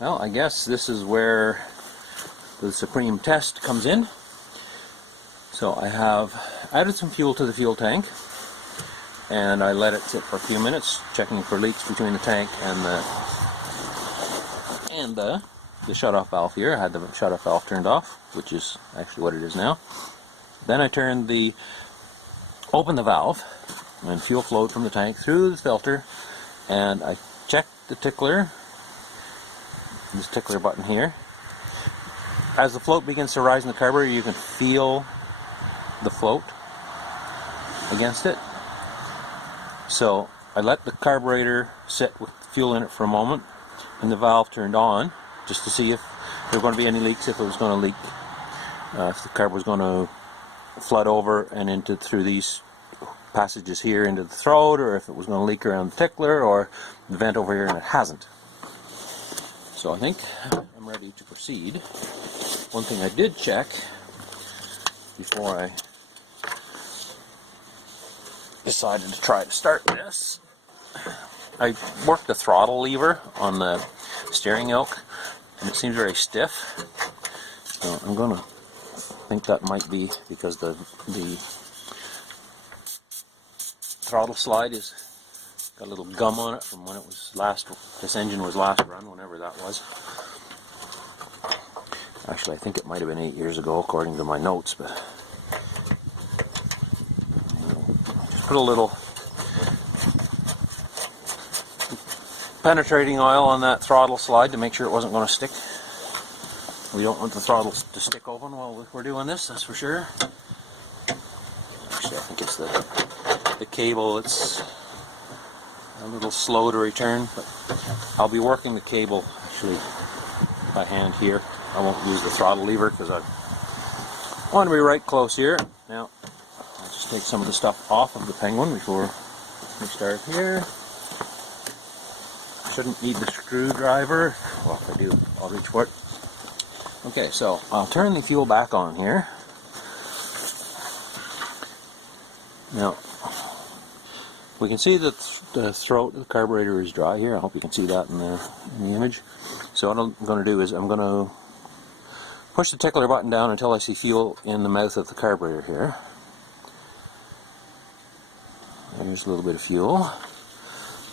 Well, I guess this is where the supreme test comes in. So I have added some fuel to the fuel tank, and I let it sit for a few minutes, checking for leaks between the tank and the shut-off valve here. I had the shut-off valve turned off, which is actually what it is now. Then I opened the valve, and fuel flowed from the tank through the filter, and I checked the tickler, this tickler button here. As the float begins to rise in the carburetor, you can feel the float against it. So I let the carburetor sit with fuel in it for a moment, and the valve turned on just to see if there were going to be any leaks, if it was going to leak, if the carb was going to flood over and through these passages here into the throat, or if it was going to leak around the tickler or the vent over here, and it hasn't. So I think I'm ready to proceed. One thing I did check before I decided to try to start this, I worked the throttle lever on the steering yoke, and it seems very stiff. So I'm going to think that might be because the throttle slide is got a little gum on it from when it was this engine was last run, whenever that was. Actually, I think it might have been 8 years ago, according to my notes, but just put a little penetrating oil on that throttle slide to make sure it wasn't going to stick. We don't want the throttle to stick open while we're doing this, that's for sure. Actually, I think it's the cable. It's a little slow to return, but I'll be working the cable actually by hand here. I won't use the throttle lever because I want to be right close here. Now, I'll just take some of the stuff off of the Penguin before we start here. Shouldn't need the screwdriver. Well, if I do, I'll reach for it. Okay, so I'll turn the fuel back on here. Now, we can see that the throat of the carburetor is dry here. I hope you can see that in the image. So what I'm going to do is I'm going to push the tickler button down until I see fuel in the mouth of the carburetor here. There's a little bit of fuel.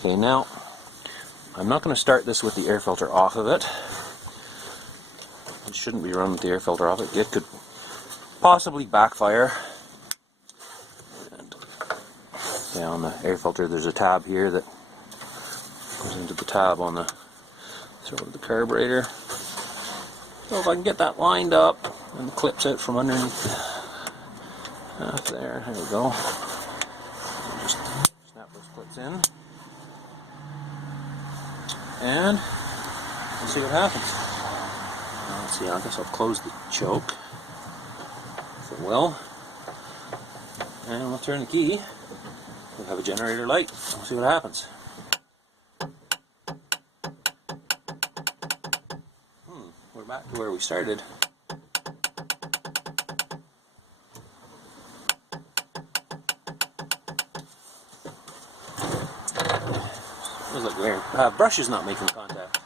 Okay, now I'm not going to start this with the air filter off of it. It shouldn't be run with the air filter off it. It could possibly backfire. And on the air filter there's a tab here that goes into the tab on the throat of the carburetor. So if I can get that lined up and the clips out from underneath there we go. Just snap those clips in. And we'll see what happens. Let's see, I guess I'll close the choke, if it will. And we'll turn the key. We'll have a generator light. We'll see what happens. We're back to where we started. Feels like weird. Brush is not making contact.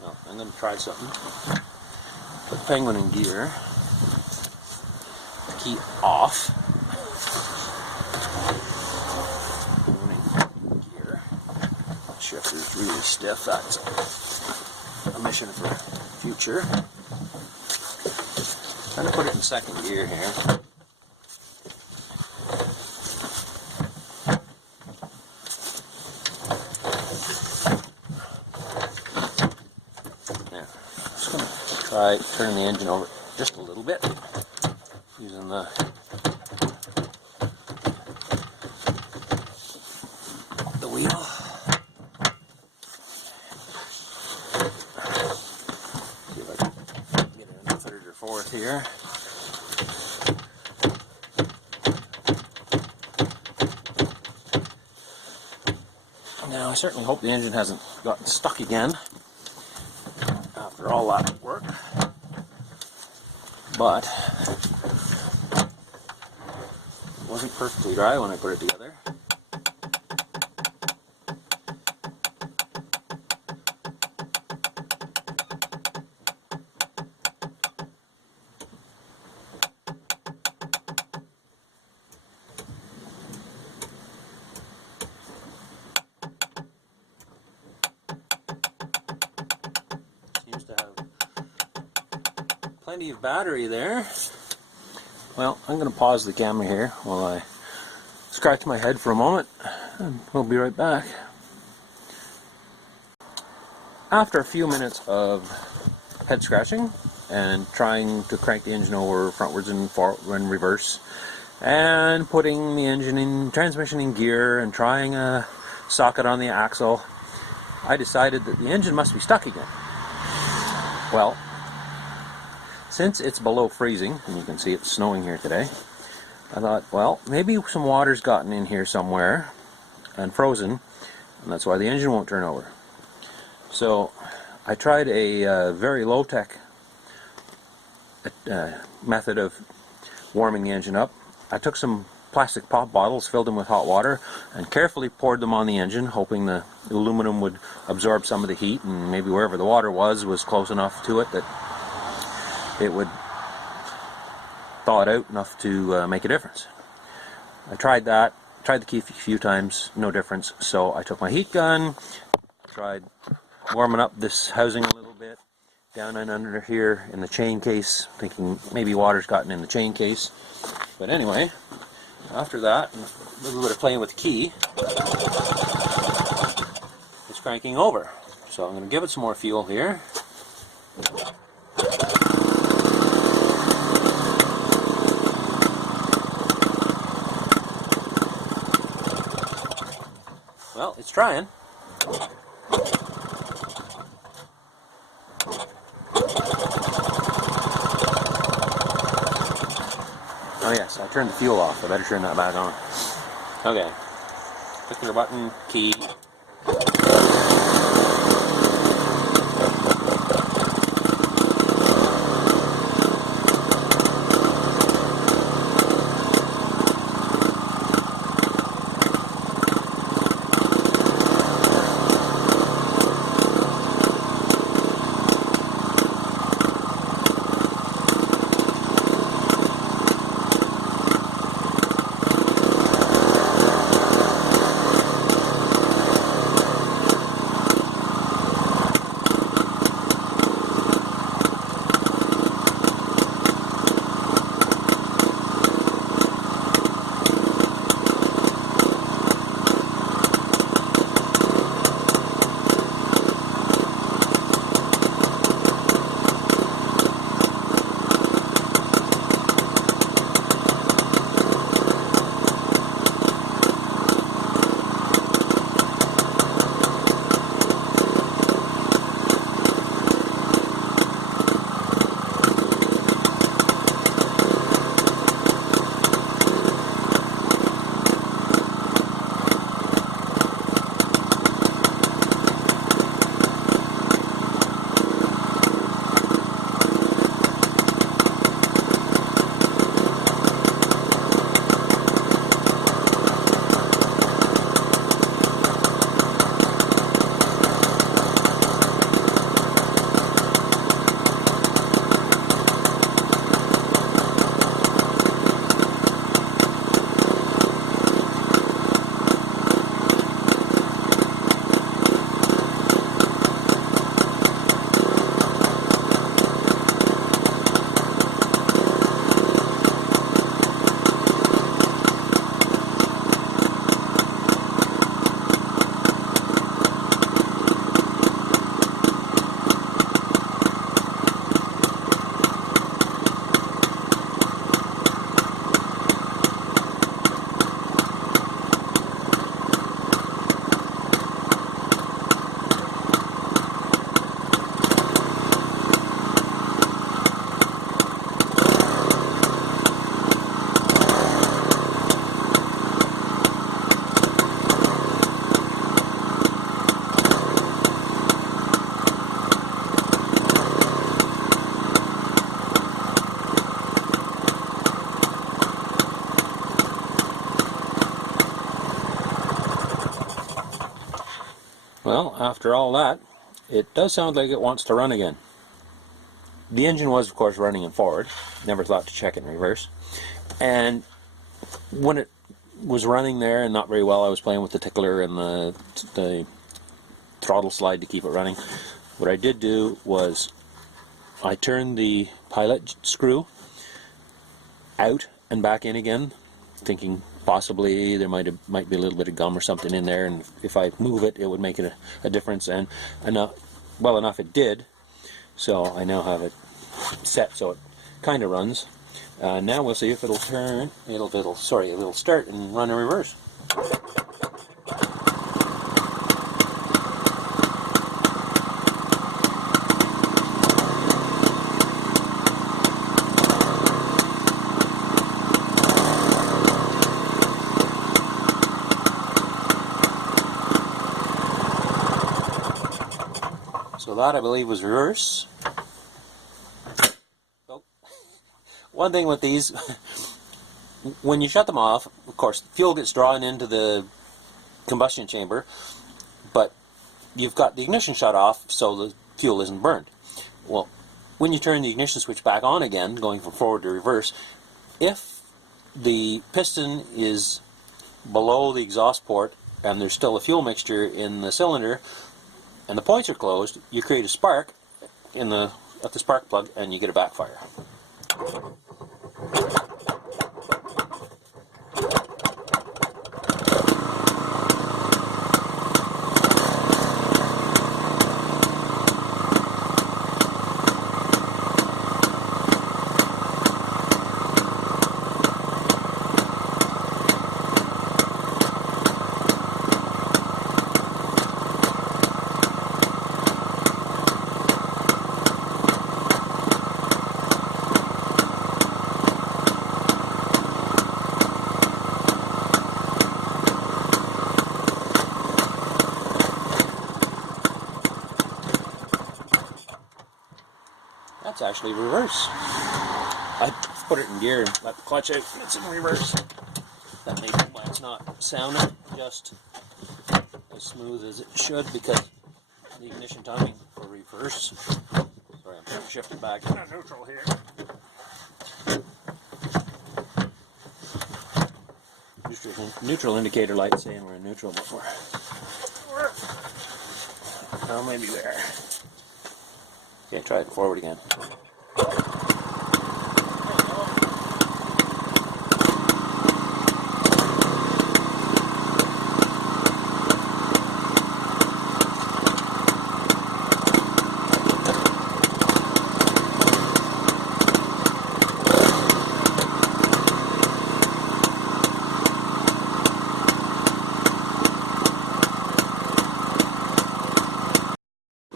Well, I'm going to try something. Put Penguin in gear. Key off. Penguin in gear. Shifter is really stiff. That's a mission for future. I'm going to put it in second gear here. Try turning the engine over just a little bit using the wheel. See if I can get it in the third or fourth here. Now I certainly hope the engine hasn't gotten stuck again after all that work. But it wasn't perfectly dry when I put it together. plenty of battery there. Well, I'm going to pause the camera here while I scratch my head for a moment, and we'll be right back. After a few minutes of head scratching and trying to crank the engine over frontwards and forward and reverse, and putting the transmission in gear and trying a socket on the axle, I decided that the engine must be stuck again. Well, since it's below freezing, and you can see it's snowing here today, I thought, well, maybe some water's gotten in here somewhere and frozen, and that's why the engine won't turn over. So I tried a very low-tech method of warming the engine up. I took some plastic pop bottles, filled them with hot water, and carefully poured them on the engine, hoping the aluminum would absorb some of the heat, and maybe wherever the water was close enough to it that it would thaw it out enough to make a difference. I tried that, tried the key a few times, no difference, so I took my heat gun, tried warming up this housing a little bit, down and under here in the chain case, thinking maybe water's gotten in the chain case. But anyway, after that, and a little bit of playing with the key, it's cranking over. So I'm going to give it some more fuel here. Well, it's trying. Oh yes, I turned the fuel off. I better turn that back on. Okay. Click your button, key. Well, after all that, it does sound like it wants to run again. The engine was, of course, running in forward. Never thought to check it in reverse. And when it was running there and not very well, I was playing with the tickler and the throttle slide to keep it running. What I did do was I turned the pilot screw out and back in again, thinking possibly there might be a little bit of gum or something in there, and if I move it, it would make it a difference. And well enough it did. So I now have it set so it kind of runs. Now we'll see if it'll turn. It'll start and run in reverse. So that, I believe, was reverse. Oh. One thing with these, when you shut them off, of course, fuel gets drawn into the combustion chamber, but you've got the ignition shut off so the fuel isn't burned. Well, when you turn the ignition switch back on again, going from forward to reverse, if the piston is below the exhaust port and there's still a fuel mixture in the cylinder, and the points are closed, you create a spark at the spark plug, and you get a backfire. That's actually reverse. I put it in gear and let the clutch out. It's in reverse. That may be why it's not sounding just as smooth as it should, because the ignition timing for reverse. Sorry, I'm trying to shift it back to neutral here. Neutral indicator light saying we're in neutral, but we're oh, maybe there. Okay, try it forward again.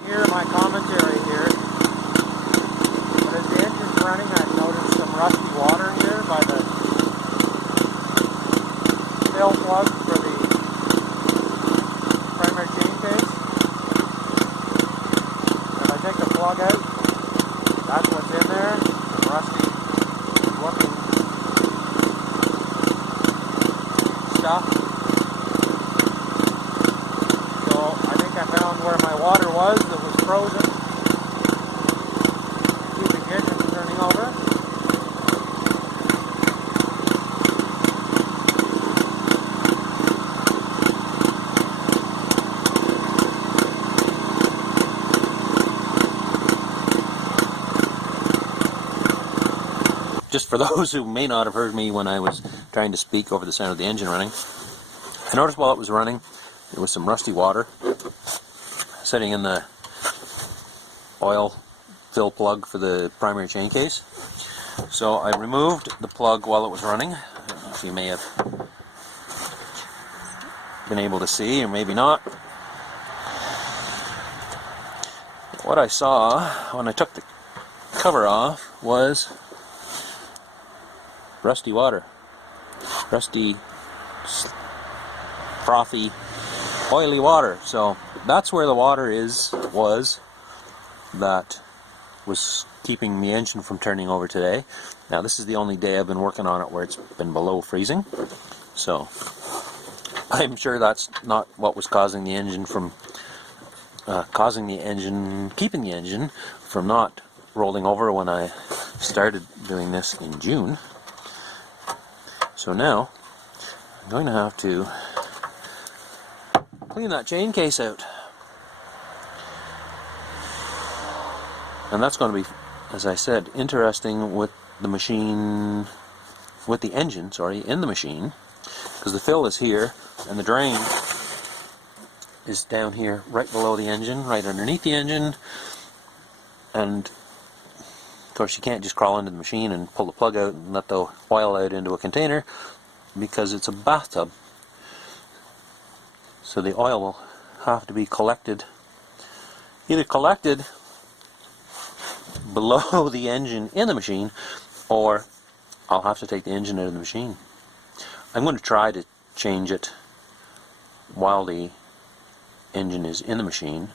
Here, my commentary here. But as the engine's running, I've noticed some rusty water here by the fill plug for the primary chain case. If I take the plug out, that's what's in there, some rusty looking stuff. So I think I found where my water was that was frozen. Keep the engine from turning over. Just for those who may not have heard me when I was trying to speak over the sound of the engine running, I noticed while it was running there was some rusty water sitting in the oil fill plug for the primary chain case. So I removed the plug while it was running. I don't know if you may have been able to see, or maybe not. What I saw when I took the cover off was rusty water. Rusty, frothy, oily water. So that's where the water was that was keeping the engine from turning over today. Now this is the only day I've been working on it where it's been below freezing. So I'm sure that's not what was causing the engine from keeping the engine from not rolling over when I started doing this in June. So now I'm going to have to clean that chain case out, and that's going to be as I said, interesting with the machine, with the engine, sorry, in the machine, because the fill is here and the drain is down here right below the engine, right underneath the engine, and of course you can't just crawl into the machine and pull the plug out and let the oil out into a container because it's a bathtub. So the oil will have to be collected, either collected below the engine in the machine, or I'll have to take the engine out of the machine. I'm going to try to change it while the engine is in the machine,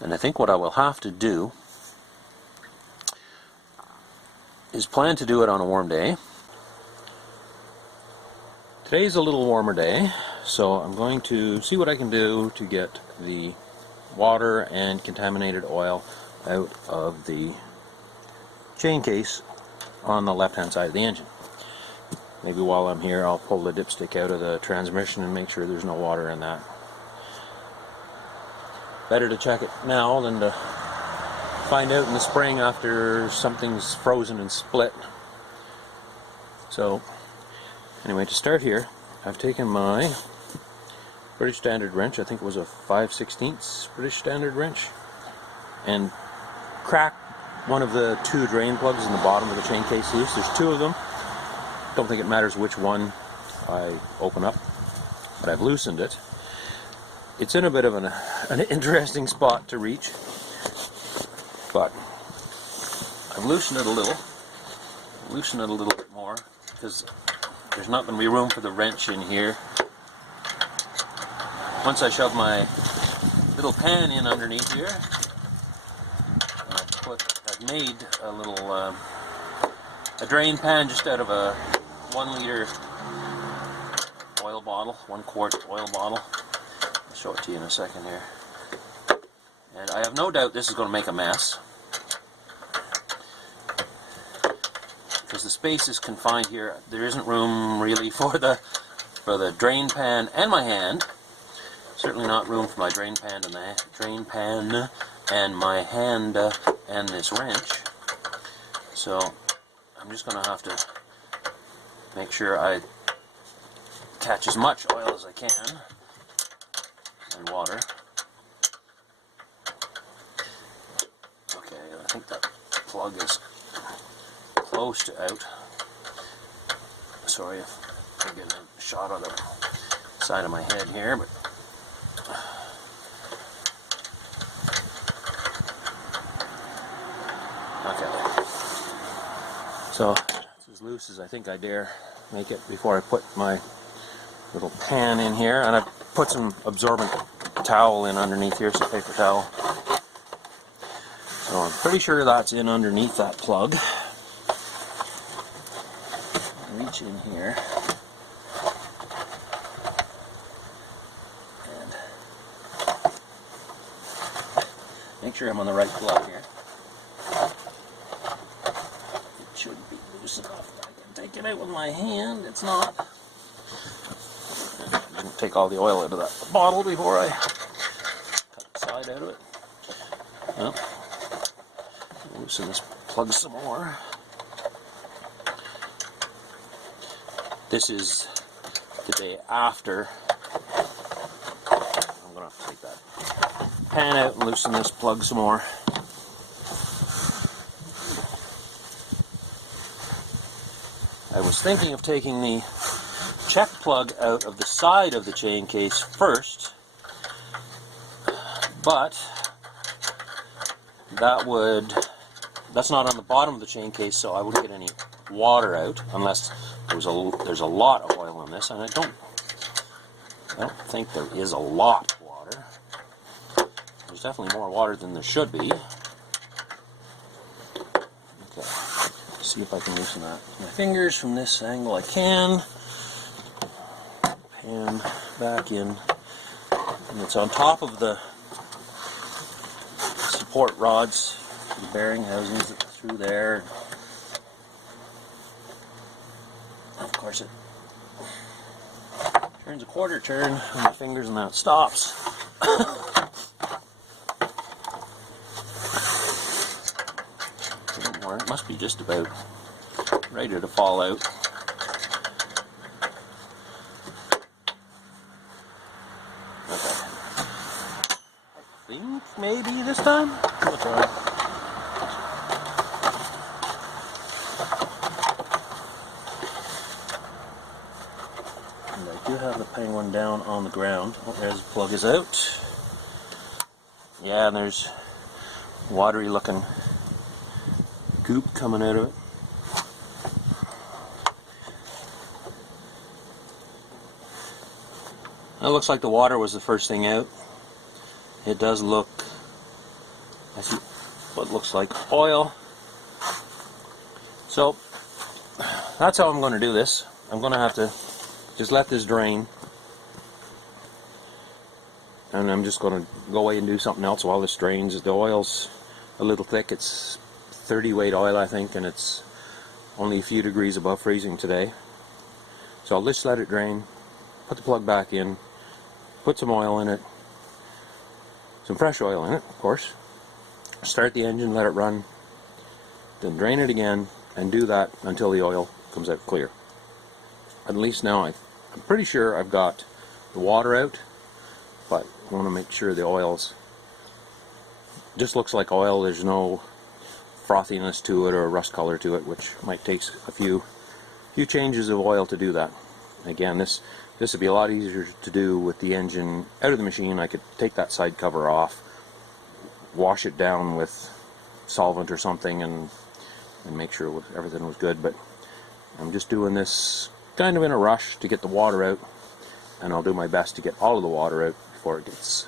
and I think what I will have to do is plan to do it on a warm day. Today's a little warmer day, so I'm going to see what I can do to get the water and contaminated oil out of the chain case on the left hand side of the engine. Maybe while I'm here I'll pull the dipstick out of the transmission and make sure there's no water in that. Better to check it now than to find out in the spring after something's frozen and split. So anyway, to start here, I've taken my British Standard wrench, I think it was a 5/16 British Standard wrench, and cracked one of the two drain plugs in the bottom of the chain case loose. There's two of them. Don't think it matters which one I open up, but I've loosened it. It's in a bit of an interesting spot to reach, but I've loosened it a little. Loosen it a little bit more because there's not going to be room for the wrench in here. Once I shove my little pan in underneath here, I've made a little a drain pan just out of a 1 liter oil bottle, 1 quart oil bottle. I'll show it to you in a second here. And I have no doubt this is going to make a mess, because the space is confined here. There isn't room really for the drain pan and my hand. Certainly not room for my drain pan and my hand and this wrench. So I'm just going to have to make sure I catch as much oil as I can and water. Okay, I think that plug is close to out. Sorry if I get a shot of the side of my head here, but okay. So it's as loose as I think I dare make it before I put my little pan in here, and I put some absorbent towel in underneath here, some paper towel. So I'm pretty sure that's in underneath that plug. Reach in here and make sure I'm on the right plug here. It should be loose enough that I can take it out with my hand. It's not. I didn't take all the oil out of that bottle before I cut the side out of it. Well, loosen this plug some more. This is the day after. I'm going to take that pan out and loosen this plug some more. I was thinking of taking the check plug out of the side of the chain case first, but that's not on the bottom of the chain case, so I wouldn't get any water out unless there's a lot of oil in this, and I don't think there is a lot of water. There's definitely more water than there should be. Okay, see if I can loosen that. My fingers from this angle I can. Pan back in, and it's on top of the support rods, the bearing housings through there. Of course it turns a quarter turn on my fingers and then it stops. it must be just about ready to fall out. Okay. I think maybe this time. We'll try. And I do have the penguin down on the ground. Oh, there's the plug is out. Yeah, and there's watery looking goop coming out of it. That looks like the water was the first thing out. It does look, I see what looks like oil. So that's how I'm going to do this. I'm going to have to just let this drain, and I'm just going to go away and do something else while this drains. The oil's a little thick. It's 30 weight oil, I think, and it's only a few degrees above freezing today. So I'll just let it drain, put the plug back in, put some oil in it, some fresh oil in it, of course, start the engine, let it run, then drain it again, and do that until the oil comes out clear. At least now I'm pretty sure I've got the water out, but I want to make sure the oil's just looks like oil. There's no frothiness to it or rust color to it, which might take a few changes of oil to do that. Again, this would be a lot easier to do with the engine out of the machine. I could take that side cover off, wash it down with solvent or something, and make sure everything was good. But I'm just doing this kind of in a rush to get the water out, and I'll do my best to get all of the water out before it gets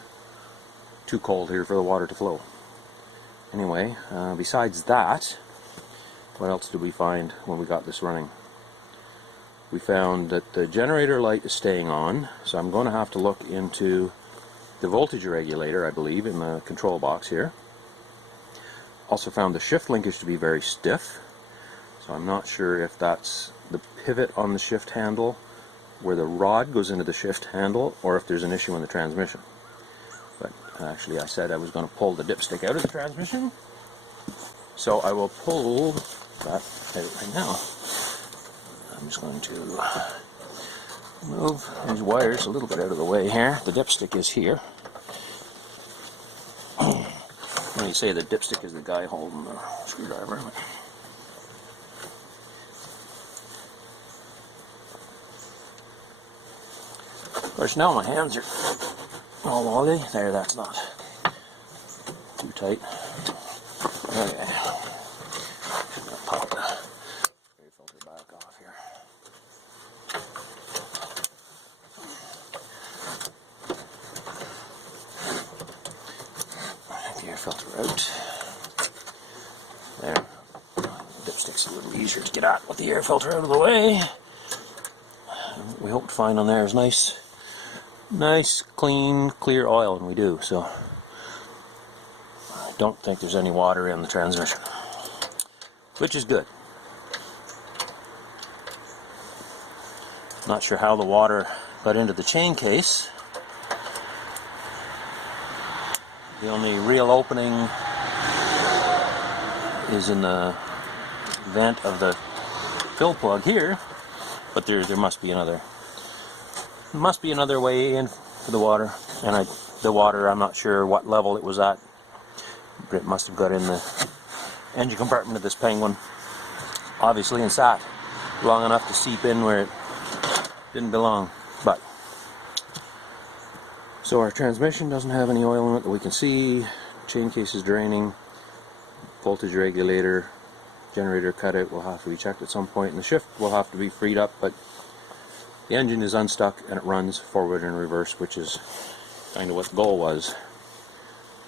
too cold here for the water to flow. Anyway, besides that, what else did we find when we got this running? We found that the generator light is staying on, so I'm going to have to look into the voltage regulator, I believe, in the control box here. Also found the shift linkage to be very stiff, so I'm not sure if that's the pivot on the shift handle where the rod goes into the shift handle, or if there's an issue in the transmission. But actually, I said I was going to pull the dipstick out of the transmission, so I will pull that out right now. I'm just going to move these wires a little bit out of the way here. The dipstick is here. When you say the dipstick is the guy holding the screwdriver. Of course, now my hands are all wobbly. There, that's not too tight. Okay. Just gonna pop the air filter back off here. Get the air filter out. There. The dipstick's a little easier to get at with the air filter out of the way. We hope to find on there is nice, clean, clear oil, and we do. So I don't think there's any water in the transmission, which is good. Not sure how the water got into the chain case. The only real opening is in the vent of the fill plug here, but there must be another way in for the water. And the water, I'm not sure what level it was at, but it must have got in the engine compartment of this Penguin, obviously, and sat long enough to seep in where it didn't belong. But so our transmission doesn't have any oil in it that we can see. Chain case is draining. Voltage regulator, generator cutout will have to be checked at some point, and the shift will have to be freed up. But the engine is unstuck and it runs forward and reverse, which is kind of what the goal was.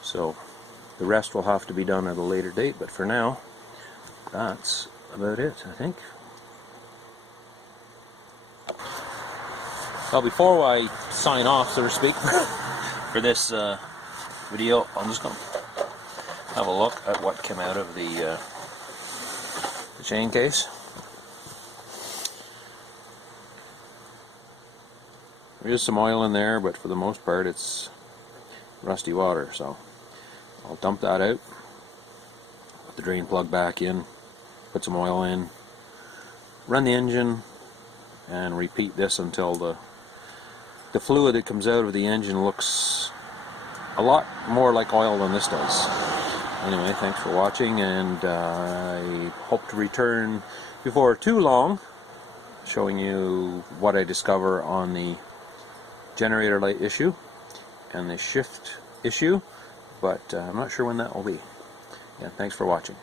So the rest will have to be done at a later date, but for now, that's about it, I think. Well, before I sign off, so to speak, for this video, I'm just going to have a look at what came out of the chain case. There is some oil in there, but for the most part it's rusty water, so I'll dump that out, put the drain plug back in, put some oil in, run the engine, and repeat this until the fluid that comes out of the engine looks a lot more like oil than this does. Anyway, thanks for watching, and I hope to return before too long, showing you what I discover on the generator light issue and the shift issue, but I'm not sure when that will be. Yeah, thanks for watching.